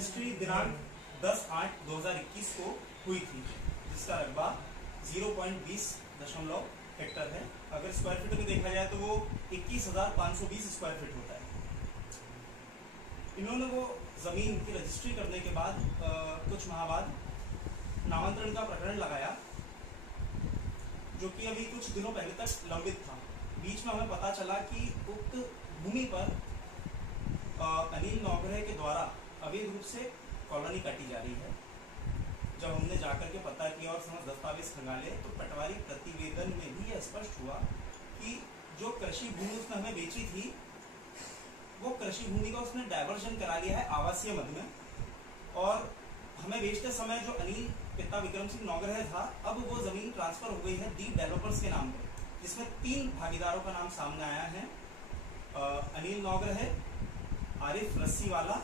Registry दिनांक 10/8/2021 को हुई थी, जिसका रकबा 0.20 हेक्टर है। अगर स्क्वायर फीट में देखा जाए तो वो 21,520 स्क्वायर फीट होता है। इन्होंने वो जमीन की रजिस्ट्री करने के बाद कुछ माह बाद नामांतरण का प्रकरण लगाया, जो कि अभी कुछ दिनों पहले तक लंबित था। बीच में हमें पता चला कि उक्त भूमि पर अनिल नौगरे के द्वारा अवैध रूप से कॉलोनी काटी जा रही है। जब हमने जाकर के पता किया और समस्त दस्तावेज खंगाले तो पटवारी प्रतिवेदन में भी यह स्पष्ट हुआ कि जो कृषि भूमि उसने हमें बेची थी, वो कृषि भूमि का उसने डायवर्जन करा लिया है आवासीय मद में, और हमें बेचते समय जो अनिल पिता विक्रम सिंह नौगरे था, अब वो जमीन ट्रांसफर हो गई है दीप डेवलपर्स के नाम पर, जिसमें 3 भागीदारों का नाम सामने आया है। अनिल नौगरे, आरिफ रस्सीवाला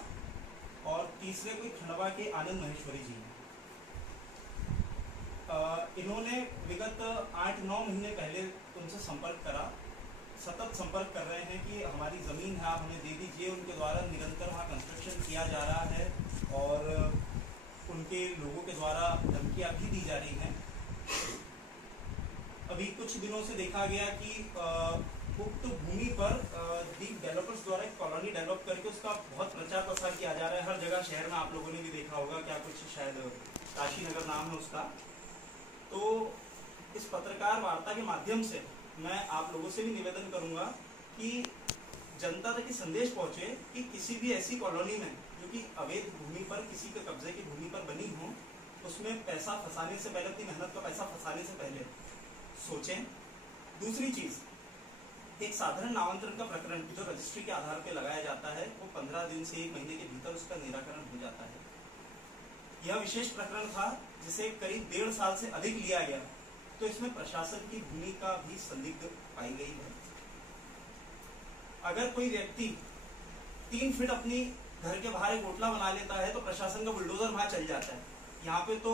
और तीसरे कोई खंडवा के आनंद महेश्वरी जी। इन्होंने विगत 8-9 महीने पहले उनसे संपर्क करा, सतत संपर्क कर रहे हैं कि हमारी ज़मीन है, आप हमें दे दीजिए। उनके द्वारा निरंतर वहाँ कंस्ट्रक्शन किया जा रहा है और उनके लोगों के द्वारा धमकियाँ भी दी जा रही हैं। अभी कुछ दिनों से देखा गया कि उक्त भूमि पर दीप डेवलपर्स द्वारा एक कॉलोनी डेवलप करके उसका बहुत प्रचार प्रसार किया जा रहा है हर जगह शहर में। आप लोगों ने भी देखा होगा, क्या कुछ शायद काशी नगर नाम है उसका। तो इस पत्रकार वार्ता के माध्यम से मैं आप लोगों से भी निवेदन करूंगा कि जनता तक ये संदेश पहुंचे कि किसी भी ऐसी कॉलोनी में जो कि अवैध भूमि पर, किसी के कब्जे की भूमि पर बनी हो, उसमें पैसा फंसाने से पहले, अपनी मेहनत का पैसा फंसाने से पहले सोचें। दूसरी चीज, एक साधारण नामांतरण का प्रकरण जो रजिस्ट्री के आधार पर लगाया जाता है, वो 15 दिन से 1 महीने के भीतर उसका निराकरण हो जाता है। यह विशेष प्रकरण था जिसे करीब 1.5 साल से अधिक लिया गया, तो इसमें प्रशासन की भूमिका भी संदिग्ध पाई गई है। अगर कोई व्यक्ति 3 फीट अपनी घर के बाहर एक होटला बना लेता है तो प्रशासन का बुलडोजर वहां चल जाता है। यहाँ पे तो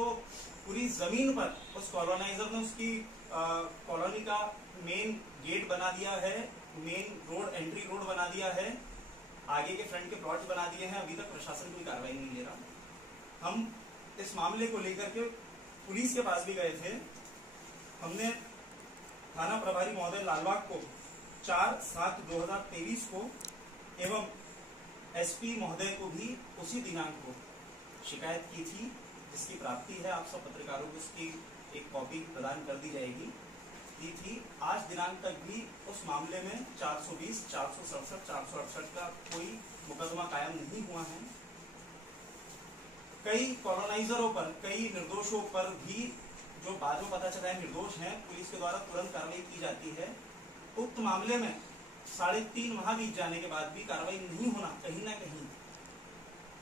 पूरी जमीन पर उस कॉलोनाइजर ने उसकी कॉलोनी का मेन गेट बना दिया है, मेन रोड, एंट्री रोड बना दिया है, आगे के फ्रंट के प्लॉट बना दिए हैं। अभी तक प्रशासन कोई कार्रवाई नहीं ले रहा। हम इस मामले को लेकर के पुलिस के पास भी गए थे। हमने थाना प्रभारी महोदय लालबाग को 4/7/2023 को एवं एसपी महोदय को भी उसी दिनांक को शिकायत की थी, जिसकी प्राप्ति है। आप सब पत्रकारों को उसकी एक कॉपी प्रदान कर दी जाएगी, दी थी। आज दिनांक तक भी उस मामले में 420, 467, 468 का कोई मुकदमा कायम नहीं हुआ है। कई कॉलोनाइजरों पर, कई निर्दोषों पर भी जो बाद में पता चला है निर्दोष हैं, पुलिस के द्वारा तुरंत कार्रवाई की जाती है। उक्त मामले में 3.5 माह बीत जाने के बाद भी कार्रवाई नहीं होना कहीं ना कहीं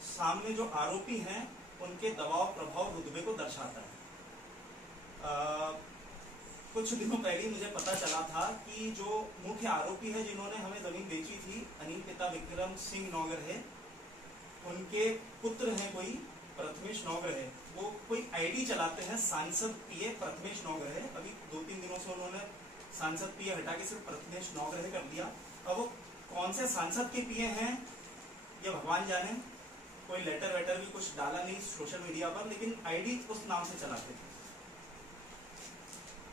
सामने जो आरोपी हैं उनके दबाव, प्रभाव, रुतबे को दर्शाता है। कुछ दिनों पहले मुझे पता चला था कि जो मुख्य आरोपी है जिन्होंने हमें जमीन बेची थी, अनिल पिता विक्रम सिंह नौगरे, उनके पुत्र हैं कोई प्रथमेश नौगरे, वो कोई आईडी चलाते हैं सांसद पीए प्रथमेश नौगरे। अभी 2-3 दिनों से उन्होंने सांसद पीए हटा के सिर्फ प्रथमेश नौगरे कर दिया। अब वो कौन से सांसद के पीए हैं ये भगवान जाने। कोई लेटर वेटर भी कुछ डाला नहीं सोशल मीडिया पर, लेकिन आईडी उस नाम से चलाते थे।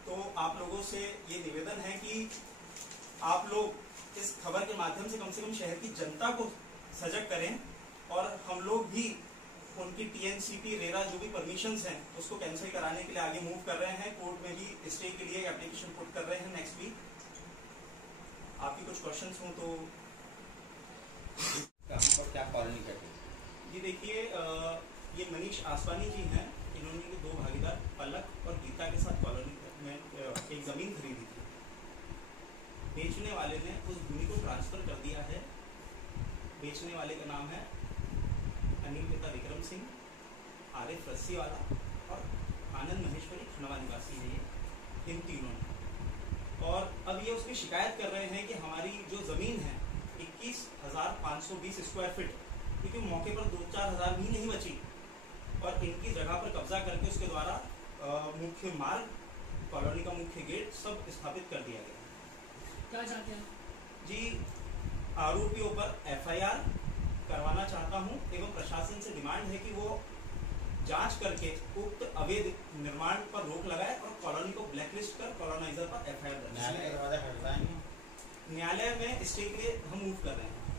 तो आप लोगों से ये निवेदन है कि आप लोग इस खबर के माध्यम से कम शहर की जनता को सजग करें, और हम लोग भी उनकी टीएनसीपी, रेरा जो भी परमिशंस हैं उसको कैंसिल कराने के लिए आगे मूव कर रहे हैं। कोर्ट में भी स्टे के लिए एप्लीकेशन पुट कर रहे हैं नेक्स्ट वीक। आपकी कुछ क्वेश्चंस हो तो। क्या कॉलोनी करते? जी देखिए, ये मनीष आसवानी जी हैं, इन्होंने 2 भागीदार पलक और गीता के साथ कॉलोनी में एक जमीन खरीदी थी। बेचने वाले ने उस भूमि को ट्रांसफर कर दिया है। बेचने वाले का नाम है अनिल पिता विक्रम सिंह, आरिफ रस्सीवाला और आनंद महेश्वरी, खंडवा निवासी है ये, इन तीनों ने। और अब ये उसकी शिकायत कर रहे हैं कि हमारी जो जमीन है 21,520 स्क्वायर फीट, क्योंकि मौके पर 2-4 हज़ार भी नहीं बची, और इनकी जगह पर कब्जा करके उसके द्वारा मुख्य मार्ग, कॉलोनी का मुख्य गेट सब स्थापित कर दिया गया। क्या चाहते हैं जी? आरोपियों पर एफआईआर करवाना चाहता हूं एवं प्रशासन से डिमांड है कि वो जांच करके उक्त अवैध निर्माण पर रोक लगाए और कॉलोनी को ब्लैकलिस्ट कर कॉलोनाइजर पर एफआईआर दर्ज। न्यायालय के दरवाजा खटखटाएंगे। न्यायालय में स्टे के लिए हम मूव कर रहे हैं।